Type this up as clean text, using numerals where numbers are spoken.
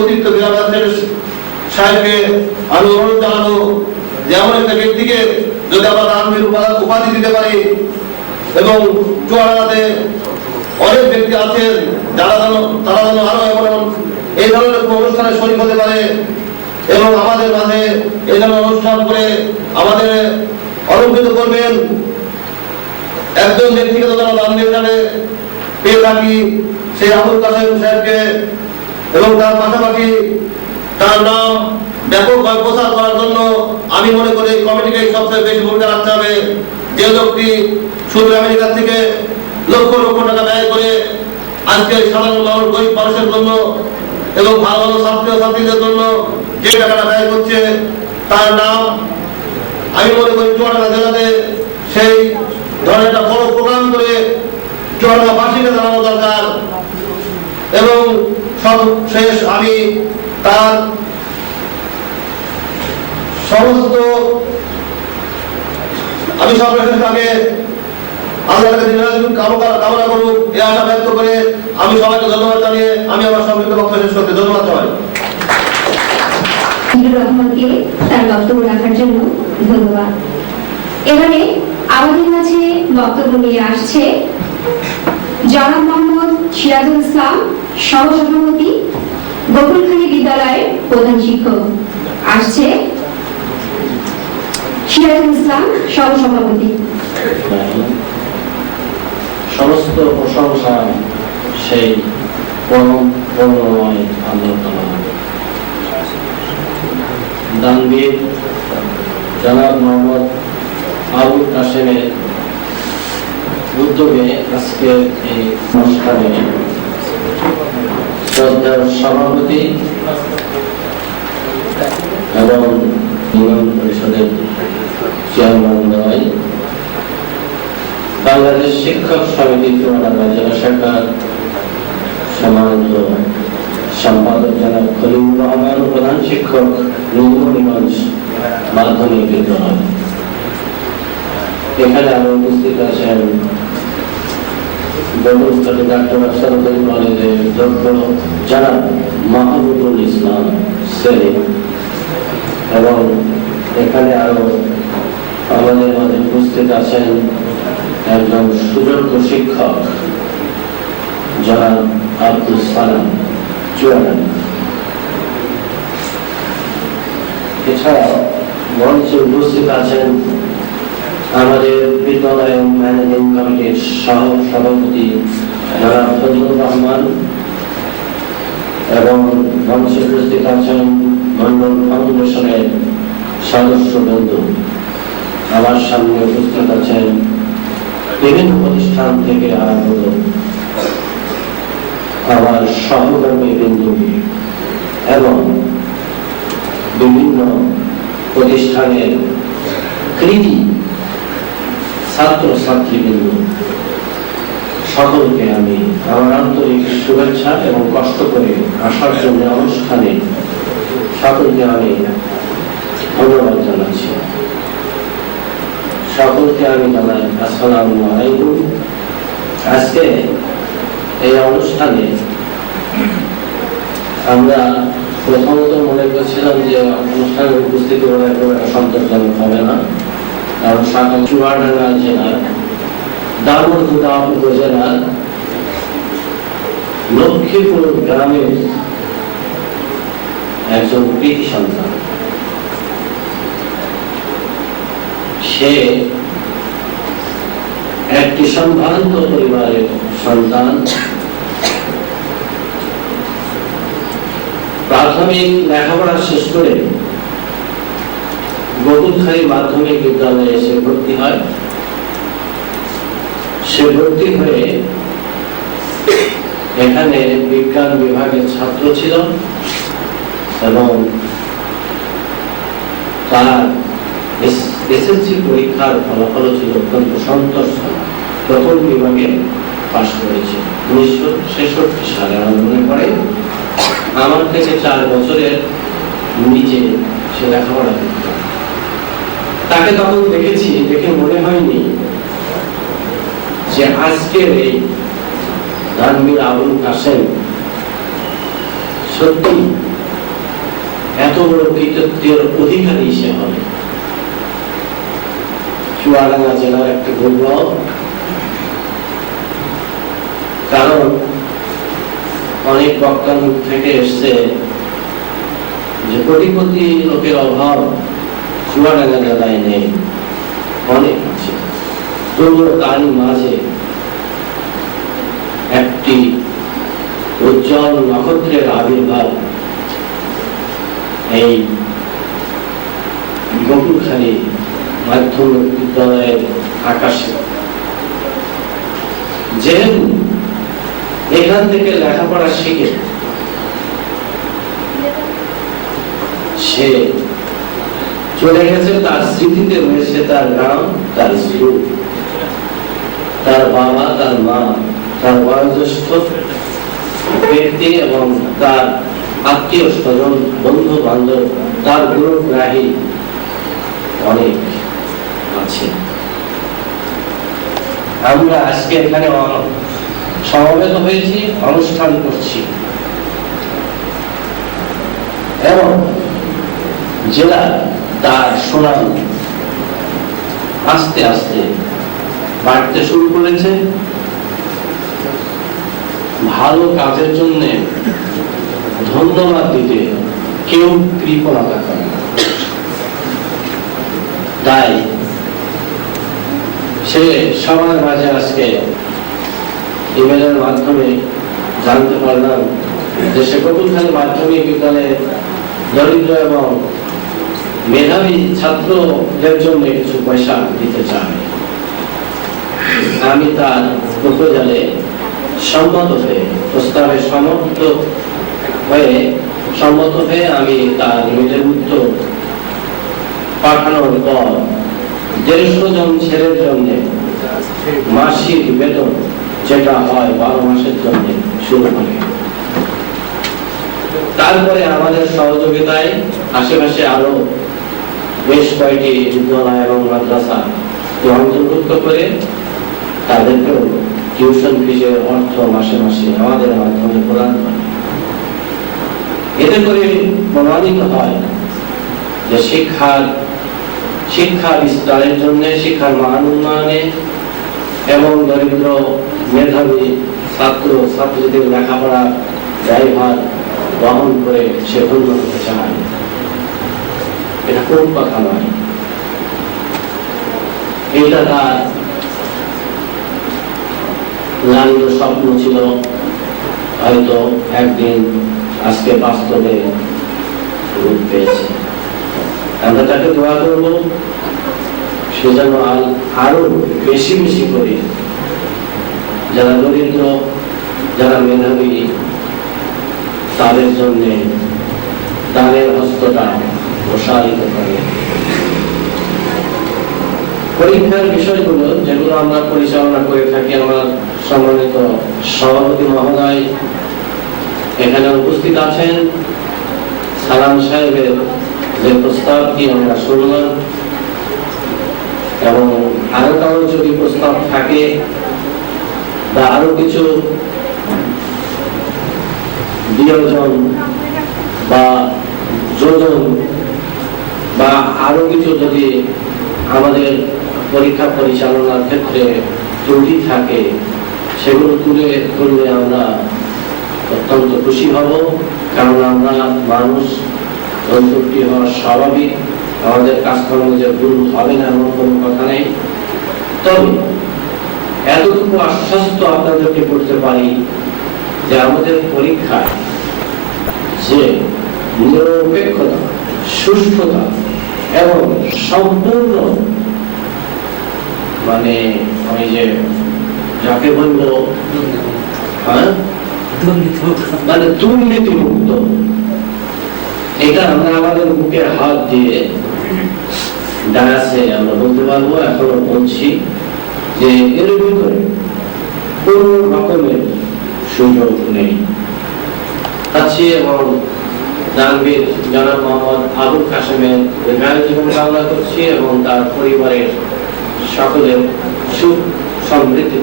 অতিরিক্ত বিভাগের সাহেবকে আমি অনুরোধ জানাবো যে এমন একটা ব্যক্তিকে যদি আমরা দানবীর উপাধি দিতে পারি, এবং চুয়াডাঙ্গাতে অনেক ব্যক্তি আছেন তারা যেন আরো এমন এই ধরনের অনুষ্ঠানে শরীর হতে পারে এবং আমাদের মাঝে এই ধরনের অনুষ্ঠান করে আমাদের অলঙ্কৃত করবেন। একজন ব্যক্তিকে তো যারা দানবীর হিসাবে পেয়ে থাকি সেই আবুল কাসেম সাহেবকে, এবং তার পাশাপাশি তার নাম ব্যাপকভাবে প্রচার করার জন্য আমি মনে করি কমিটিকে সবচেয়ে বেশি ভূমিকা রাখতে হবে। যে লোকটি শুধু আমেরিকা থেকে লক্ষ লক্ষ টাকা ব্যয় করে আজকে সাধারণ মানুষ গরিব মানুষের জন্য এবং ভালো ভালো ছাত্র ছাত্রীদের জন্য যে টাকাটা ব্যয় করছে, তার নাম আমি মনে করি চুয়াডাঙ্গা জেলাতে সেই ধরনের একটা বড় প্রোগ্রাম করে চুয়াডাঙ্গাবাসীকে জানানো দরকার। এবং সর্বশেষ আমি তার সমস্ত আগে আল্লাহর কাছে কামনা করুক এই আশা ব্যক্ত করে আমি সবাইকে ধন্যবাদ জানিয়ে আমি আমার সংক্ষিপ্ত বক্তব্য শেষ করতে ধন্যবাদ সবাই। রহমানকে তার বক্তব্য রাখার জন্য ধন্যবাদ। এবারে আমাদের মাঝে বক্তব্য নিয়ে আসছে জনাব মোহাম্মদ সিরাজুল ইসলাম, সহসভাপতি, গোকুলখালী বিদ্যালয়ের প্রধান শিক্ষক। আসছে সিরাজুল ইসলাম, সহসভাপতি। সমস্ত প্রশংসা সেই পরম করুণাময় আল্লাহ দানবীর জনাব মোহাম্মদ আবুল কাসেমের উদ্যোগে আজকে এই অনুষ্ঠানে শ্রদ্ধার সভাপতি এবং ইউনিয়ন পরিষদের চেয়ারম্যান বাংলাদেশ শিক্ষক সমিতি চুয়াডাঙ্গা জেলা শাখার সম্মানিত সম্পাদক জনাব খলিলুর রহমান, প্রধান শিক্ষক নুরুন্নিগঞ্জ মাধ্যমিক বিদ্যালয়। এখানে আরো উপস্থিত আছেন গোকুলখালী ডাক্তার আফসারুদ্দিন কলেজের অধ্যক্ষ জনাব মাহবুবুল ইসলাম সেলিম, এবং এখানে আরো আমাদের মাঝে উপস্থিত আছেন একজন সুযোগ্য শিক্ষক জনাব আব্দুল সালাম চুয়াডাঙ্গা। এছাড়াও মঞ্চে উপস্থিত আছেন আমাদের বিদ্যালয়ের ম্যানেজিং কমিটির সহ সভাপতি জনাব ফজলুর রহমান, এবং মঞ্চে উপস্থিত আছেন মন্ডল ফাউন্ডেশনের সদস্য বন্ধু। আমার সামনে উপস্থিত আছেন বিভিন্ন প্রতিষ্ঠান থেকে আগত আমার সহকর্মী বৃন্দ এবং বিভিন্ন প্রতিষ্ঠানের কৃতি ছাত্র ছাত্রীবৃন্দ, সকলকে আমি আমার আন্তরিক শুভেচ্ছা এবং কষ্ট করে আসার জন্য অনুষ্ঠানে সকলকে আমি ধন্যবাদ জানাচ্ছি। সকলকে আমি জানাই আসসালামু আলাইকুম। আজকে এই অনুষ্ঠানে আমরা প্রথমত মনে করছিলাম যে অনুষ্ঠানে উপস্থিতি হলে সন্তোষজনক হবে না, কারণ চুয়াডাঙ্গা জেলার দামোদরকুদা উপজেলার লক্ষ্মীপুর গ্রামের একজন কৃতি সন্তান, সে একটি সম্ভ্রান্ত পরিবারের সন্তান। প্রাথমিক লেখাপড়া শেষ করে গোকুলখালী মাধ্যমিক বিদ্যালয়ে এসে ভর্তি হয়। সে ভর্তি হয়ে এখানে বিজ্ঞান বিভাগের ছাত্র ছিল এবং তার এসএসসি পরীক্ষার ফলাফল ছিল অত্যন্ত সন্তোষজনক। প্রথম বিভাগে পাশ করেছে 1966 সালে। আমার মনে পড়ে আমার থেকে 4 বছরের নিচে সে লেখাপড়া করত। তাকে তখন দেখেছি, দেখে মনে হয়নি যে আজকের এই দানবীর আবুল কাসেম সত্যি এত বড় কৃতিত্বের অধিকারী সে হবে। চুয়াডাঙ্গা জেলার একটা গৌরব, কারণ অনেক বক্তার মুখ থেকে এসছে যে কোটি কোটি লোকের অভাব চুয়াডাঙ্গা জেলায় নেই, অনেক আছে। তবুও তারই মাঝে একটি উজ্জ্বল নক্ষত্রের আবির্ভাব এই গোকুলখালী মাধ্যমিক বিদ্যালয়ের আকাশে। যেহেতু এখান থেকে লেখাপড়া শিখে সে চলে গেছে, তার স্মৃতিতে রয়েছে তার গ্রাম, তার স্কুল, তার বাবা, তার মা, তার বয়োজ্যেষ্ঠ ব্যক্তি এবং তার আত্মীয় স্বজন, বন্ধু বান্ধব, তার গুরুগ্রাহী অনেক আছে। আমরা আজকে এখানে সমবেত হয়েছি, অনুষ্ঠান করছি এবং জেলা তার সুনাম আস্তে আস্তে বাড়তে শুরু করেছে। ভালো কাজের জন্য ধন্যবাদ দিতে কেউ কৃপণতা করে না। তাই সে সবার মাঝে আজকে ইমেলের মাধ্যমে জানতে পারলাম যে সে গোকুলখালী মাধ্যমিক বিদ্যালয়ে দরিদ্র এবং মেধাবী ছাত্রদের জন্য কিছু পয়সা দিতে চায়। আমি তার প্রপোজালে সম্মত হয়ে, প্রস্তাবে সম্মত হয়ে আমি তার ইমেলের উত্তর পাঠানোর পর 150 জন ছেলের জন্য মাসিক বেতন, যেটা হয় 12 মাসের জন্য, শুরু করে। তারপরে আমাদের সহযোগিতায় আশেপাশে আরো বেশ কয়েকটি বিদ্যালয় এবং মাদ্রাসা অন্তর্ভুক্ত করে তাদেরকেও টিউশন ফিসের অর্থ মাসে মাসে আমাদের মাধ্যমে প্রদান করে। এতে করে প্রমাণিত হয় যে শিক্ষা বিস্তারের জন্য, শিক্ষার মান উন্নয়নে এবং দরিদ্র মেধাবী ছাত্র ছাত্রীদের লেখাপড়ার দায়ভার বহন করে সে ধন্য হতে চায়। এটা কোন কথা নয়, এটা তার লালিত স্বপ্ন ছিল, হয়তো একদিন আজকে বাস্তবে রূপ পেয়েছে। আমরা তাকে দোয়া করব সে যেন আরো বেশি বেশি করে যারা দরিদ্র, যারা মেধাবী, তাদের জন্য দানের হস্তটা প্রসারিত করে। পরীক্ষার বিষয়গুলো যেগুলো আমরা পরিচালনা করে থাকি, আমার সম্মানিত সভাপতি মহোদয় এখানে উপস্থিত আছেন। সালাম সাহেবের যে প্রস্তাবটি আমরা শুনলাম এবং আরো কারো যদি প্রস্তাব থাকে বা আরো কিছু বিয়োজন বা যোজন বা আরো কিছু যদি আমাদের পরীক্ষা পরিচালনার ক্ষেত্রে ত্রুটি থাকে, সেগুলো তুলে ধরলে আমরা অত্যন্ত খুশি হব। কারণ আমরা মানুষ, ত্রুটি হওয়া স্বাভাবিক, আমাদের কাজকর্ম যে ভুল হবে না এমন কোনো কথা নেই। তবে এতটুকু আশ্বস্ত আপনাদেরকে করতে পারি যে আমাদের পরীক্ষায় যে নিরপেক্ষতা, সুষ্ঠুতা এবং সম্পূর্ণ মানে আমি যে যাকে বলবো মানে দুর্নীতি মুক্ত, এটা আমরা আমাদের বুকে হাত দিয়ে ডায়াসে আমরা বলতে পারবো, এখনো বলছি যে এর ভিতরে কোন রকমের সুযোগ নেই। আছি এবং দানবীর জনাব মোহাম্মদ আবুল কাসেমের দীর্ঘায়ু জীবন কামনা করছি এবং তার পরিবারের সকলের সুখ সমৃদ্ধি